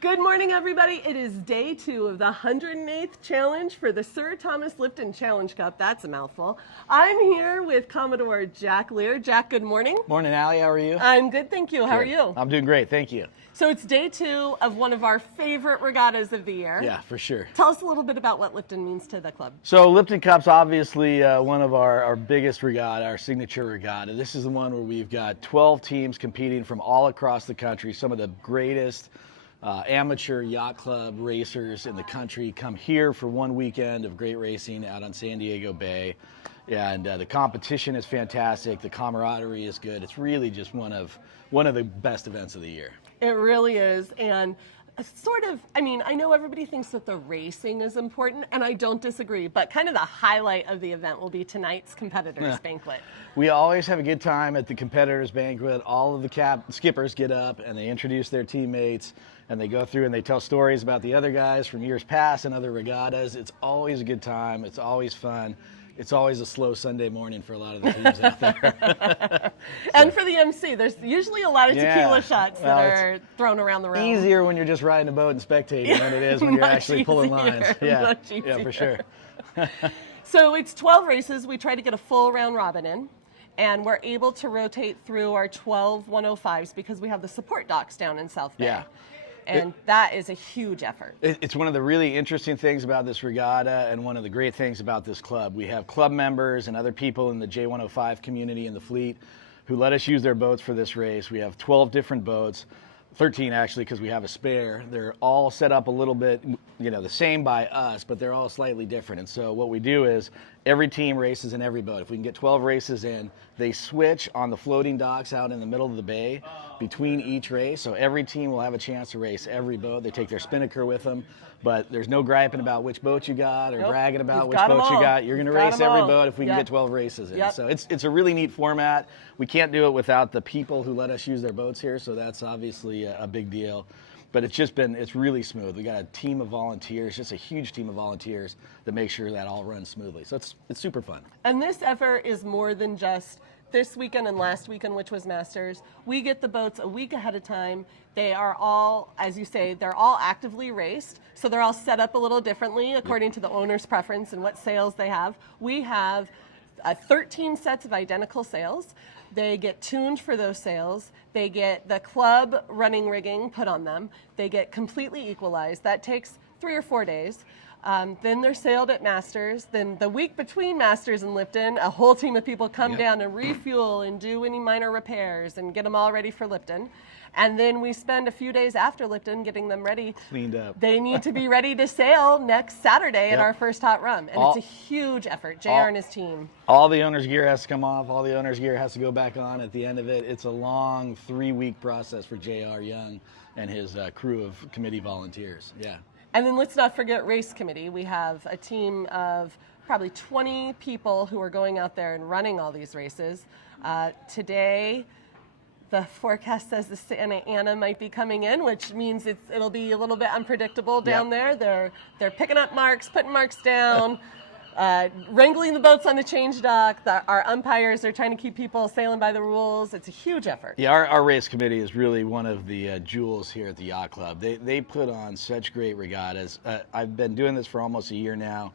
Good morning, everybody. It is day 2 of the 108th challenge for the Sir Thomas Lipton Challenge Cup. That's a mouthful. I'm here with Commodore Jack Leer. Jack, good morning. Morning, Allie. How are you? I'm good, thank you. How are you? I'm doing great, thank you. So it's day 2 of one of our favorite regattas of the year. Yeah, for sure. Tell us a little bit about what Lipton means to the club. So Lipton Cup's obviously one of our biggest regatta, our signature regatta. This is the one where we've got 12 teams competing from all across the country. Some of the greatest amateur yacht club racers in the country come here for one weekend of great racing out on San Diego Bay. And the competition is fantastic. The camaraderie is good. It's really just one of the best events of the year. It really is. And I know everybody thinks that the racing is important, and I don't disagree, but kind of the highlight of the event will be tonight's competitors banquet. We always have a good time at the competitors banquet. All of the skippers get up and they introduce their teammates, and they go through and they tell stories about the other guys from years past and other regattas. It's always a good time. It's always fun. It's always a slow Sunday morning for a lot of the teams out there. And for the MC, there's usually a lot of tequila shots that are thrown around the room. Easier when you're just riding a boat and spectating than it is when you're actually pulling lines. Yeah, for sure. So it's 12 races. We try to get a full round robin in. And we're able to rotate through our 12 105s because we have the support docks down in South Bay. Yeah. And that is a huge effort. It's one of the really interesting things about this regatta and one of the great things about this club. We have club members and other people in the J105 community in the fleet who let us use their boats for this race. We have 12 different boats, 13 actually because we have a spare. They're all set up a little bit, the same by us, but they're all slightly different. And so what we do is every team races in every boat. If we can get 12 races in, they switch on the floating docks out in the middle of the bay between each race. So every team will have a chance to race every boat. They take their spinnaker with them, but there's no griping about which boat you got or bragging about which boat you got. You're going to race every boat if we can get 12 races in. So it's a really neat format. We can't do it without the people who let us use their boats here, so that's obviously a big deal. But it's really smooth. We got a team of volunteers, just a huge team of volunteers that make sure that all runs smoothly. So it's super fun. And this effort is more than just this weekend and last weekend, which was Masters. We get the boats a week ahead of time. They are all, as you say, they're all actively raced. So they're all set up a little differently according to the owner's preference and what sails they have. We have 13 sets of identical sails. They get tuned for those sails. They get the club running rigging put on them. They get completely equalized. That takes 3 or 4 days. Then they're sailed at Masters. Then the week between Masters and Lipton, a whole team of people come down and refuel and do any minor repairs and get them all ready for Lipton. And then we spend a few days after Lipton getting them ready. Cleaned up. They need to be ready to sail next Saturday at our first hot rum. And it's a huge effort, JR and his team. All the owner's gear has to come off. All the owner's gear has to go back on at the end of it. It's a long 3-week process for JR Young and his crew of committee volunteers. Yeah. And then let's not forget race committee. We have a team of probably 20 people who are going out there and running all these races. Today, the forecast says the Santa Ana might be coming in, which means it'll be a little bit unpredictable down there. They're picking up marks, putting marks down, wrangling the boats on the change dock. Our umpires are trying to keep people sailing by the rules. It's a huge effort. Yeah, our race committee is really one of the jewels here at the Yacht Club. They put on such great regattas. I've been doing this for almost a year now,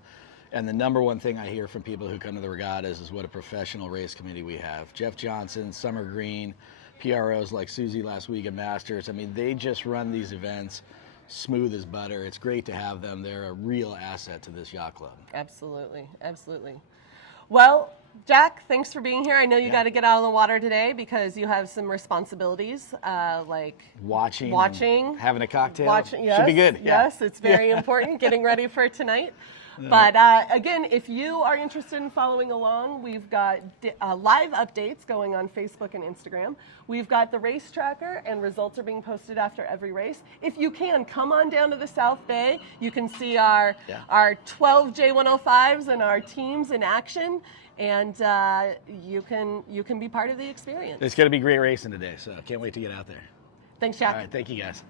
and the number one thing I hear from people who come to the regattas is what a professional race committee we have. Jeff Johnson, Summer Green, PROs like Susie last week at Masters. I mean, they just run these events smooth as butter. It's great to have them. They're a real asset to this yacht club. Absolutely, absolutely. Well, Jack, thanks for being here. I know you got to get out on the water today because you have some responsibilities, like watching, having a cocktail. Yes, should be good. Yes, it's very important. Getting ready for tonight. But again, if you are interested in following along, we've got live updates going on Facebook and Instagram. We've got the race tracker, and results are being posted after every race. If you can, come on down to the South Bay. You can see our 12 J105s and our teams in action, and you can be part of the experience. It's going to be great racing today, so can't wait to get out there. Thanks, Jack. All right, thank you guys.